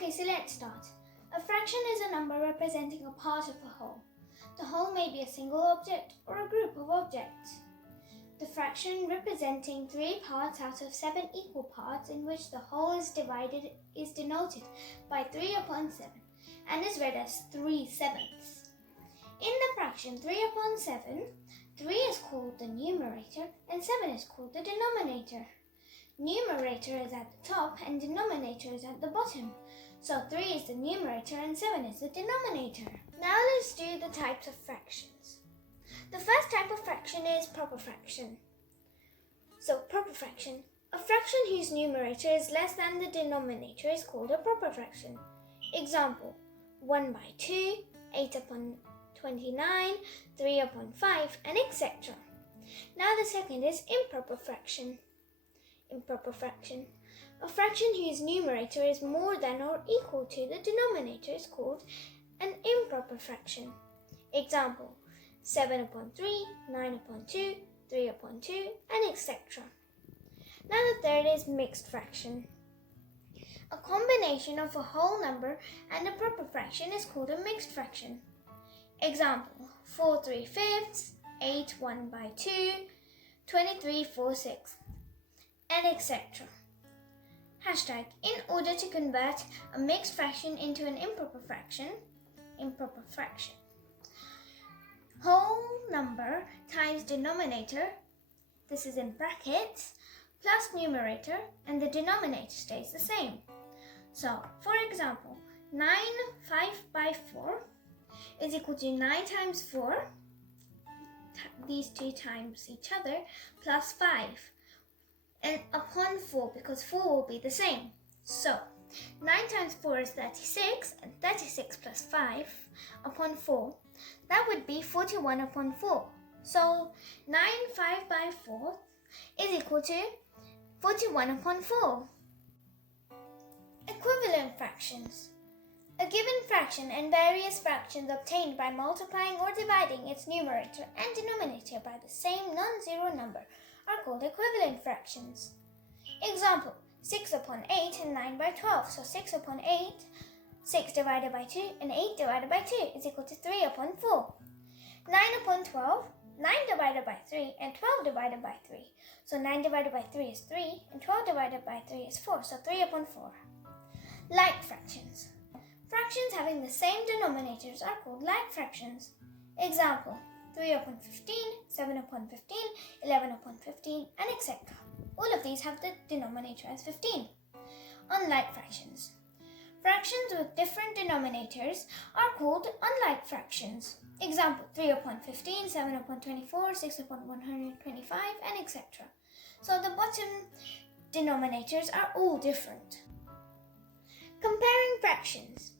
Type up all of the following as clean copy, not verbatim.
Okay, so let's start. A fraction is a number representing a part of a whole. The whole may be a single object or a group of objects. The fraction representing 3 parts out of 7 equal parts in which the whole is divided is denoted by 3 upon 7 and is read as 3/7. In the fraction 3 upon 7, 3 is called the numerator and 7 is called the denominator. Numerator is at the top and denominator is at the bottom. So 3 is the numerator and 7 is the denominator. Now let's do the types of fractions. The first type of fraction is proper fraction. So proper fraction. A fraction whose numerator is less than the denominator is called a proper fraction. Example, 1 by 2, 8 upon 29, 3 upon 5, and etc. Now the second is improper fraction. Improper fraction. A fraction whose numerator is more than or equal to the denominator is called an improper fraction. Example, 7 upon 3, 9 upon 2, 3 upon 2, and etc. Now the third is mixed fraction. A combination of a whole number and a proper fraction is called a mixed fraction. Example, 4 3/5, 8 1 by 2, 23 4/6, and etc. Hashtag, in order to convert a mixed fraction into an improper fraction, whole number times denominator, this is in brackets, plus numerator, and the denominator stays the same. So, for example, 9 5 by 4 is equal to 9 times 4, these two times each other, plus 5. And upon 4, because 4 will be the same. So, 9 times 4 is 36, and 36 plus 5 upon 4, that would be 41 upon 4. So, 9 5 by 4 is equal to 41 upon 4. Equivalent fractions. A given fraction and various fractions obtained by multiplying or dividing its numerator and denominator by the same non-zero number are called equivalent fractions. Example, 6 upon 8 and 9 by 12. So 6 upon 8, 6 divided by 2, and 8 divided by 2 is equal to 3 upon 4. 9 upon 12, 9 divided by 3, and 12 divided by 3. So 9 divided by 3 is 3, and 12 divided by 3 is 4. So 3 upon 4. Like fractions. Fractions having the same denominators are called like fractions. Example, 3 upon 15, 7 upon 15, 11 upon 15, and etc. All of these have the denominator as 15. Unlike fractions. Fractions with different denominators are called unlike fractions. Example, 3 upon 15, 7 upon 24, 6 upon 125, and etc. So the bottom denominators are all different. Comparing fractions.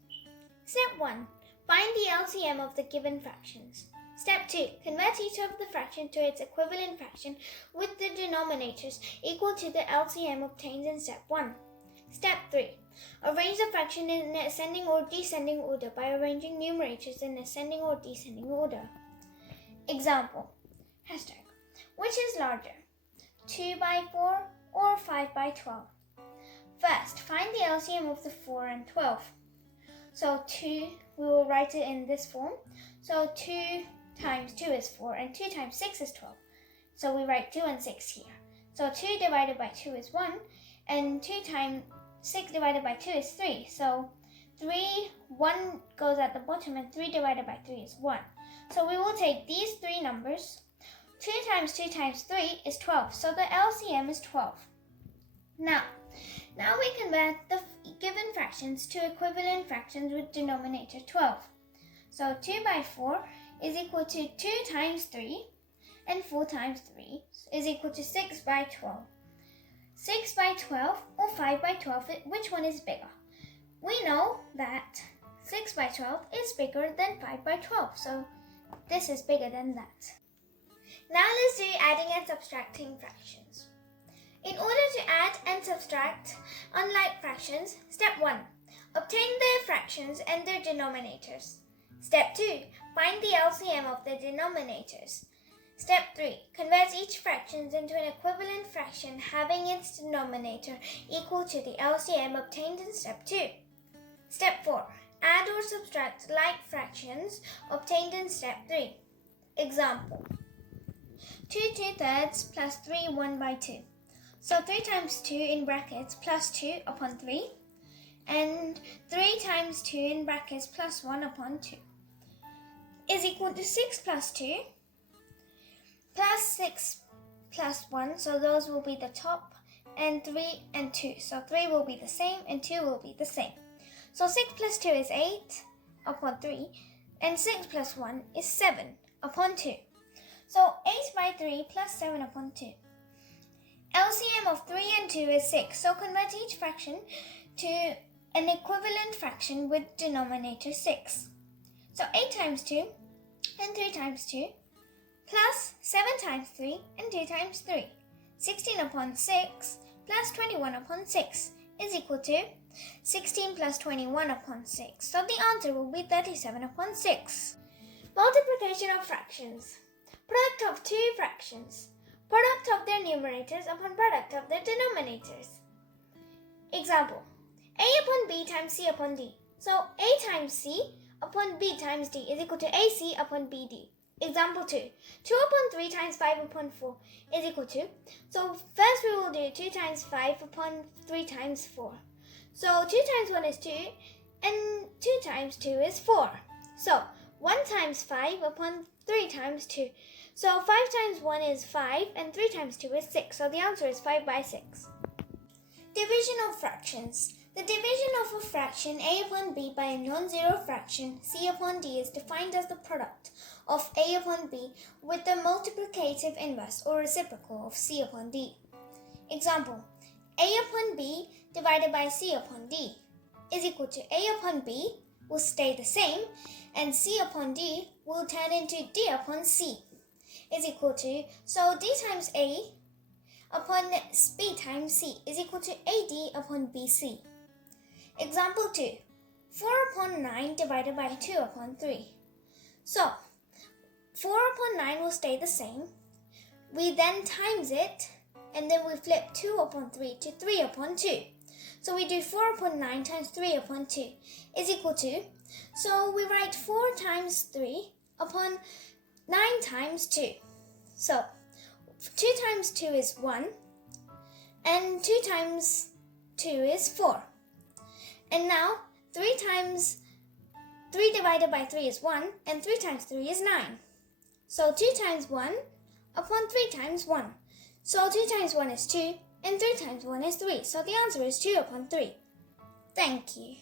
Step 1. Find the LCM of the given fractions. Step 2. Convert each of the fraction to its equivalent fraction with the denominators equal to the LCM obtained in Step 1. Step 3. Arrange the fraction in ascending or descending order by arranging numerators in ascending or descending order. Example. Hashtag. Which is larger, 2 by 4 or 5 by 12? First, find the LCM of the 4 and 12. So 2, we will write it in this form. So 2 times 2 is 4 and 2 times 6 is 12. So we write 2 and 6 here. So 2 divided by 2 is 1 and 2 times 6 divided by 2 is 3. So 1 goes at the bottom and 3 divided by 3 is 1. So we will take these three numbers. 2 times 2 times 3 is 12. So the LCM is 12. Now we convert the given fractions to equivalent fractions with denominator 12. So 2 by 4 is equal to 2 times 3 and 4 times 3 is equal to 6 by 12. 6 by 12 or 5 by 12, which one is bigger? We know that 6 by 12 is bigger than 5 by 12, so this is bigger than that. Now let's do adding and subtracting fractions. In order to add and subtract unlike fractions, step 1. Obtain their fractions and their denominators. Step 2. Find the LCM of the denominators. Step 3. Convert each fraction into an equivalent fraction having its denominator equal to the LCM obtained in step 2. Step 4. Add or subtract like fractions obtained in step 3. Example. 2 2/3 plus 3 1/2. So 3 times 2 in brackets plus 2 upon 3. And 3 times 2 in brackets plus 1 upon 2 is equal to 6 plus 2 plus 6 plus 1. So those will be the top, and 3 and 2. So 3 will be the same and 2 will be the same. So 6 plus 2 is 8 upon 3, and 6 plus 1 is 7 upon 2. So 8/3 plus 7 upon 2. LCM of 3 and 2 is 6. So convert each fraction to an equivalent fraction with denominator 6. So 8 times 2 and 3 times 2 plus 7 times 3 and 2 times 3. 16 upon 6 plus 21 upon 6 is equal to 16 plus 21 upon 6. So the answer will be 37 upon 6. Multiplication of fractions. Product of two fractions. Product of their numerators upon product of their denominators. Example. A upon B times C upon D. So A times C upon B times D is equal to AC upon BD. Example 2. 2 upon 3 times 5 upon 4 is equal to. So first we will do 2 times 5 upon 3 times 4. So 2 times 1 is 2 and 2 times 2 is 4. So 1 times 5 upon 3 times 2. So 5 times 1 is 5 and 3 times 2 is 6. So the answer is 5/6. Division of fractions. The division of a fraction A upon B by a non-zero fraction C upon D is defined as the product of A upon B with the multiplicative inverse or reciprocal of C upon D. Example. A upon B divided by C upon D is equal to A upon B will stay the same and C upon D will turn into D upon C is equal to, so D times A upon B times C is equal to AD upon BC. Example 2. 4 upon 9 divided by 2 upon 3. So, 4 upon 9 will stay the same. We then times it, and then we flip 2 upon 3 to 3 upon 2. So we do 4 upon 9 times 3 upon 2 is equal to, so we write 4 times 3 upon 9 times 2. So, 2 times 2 is 1, and 2 times 2 is 4. And now, 3 divided by 3 is 1, and 3 times 3 is 9. So 2 times 1 upon 3 times 1. So 2 times 1 is 2, and 3 times 1 is 3. So the answer is 2 upon 3. Thank you.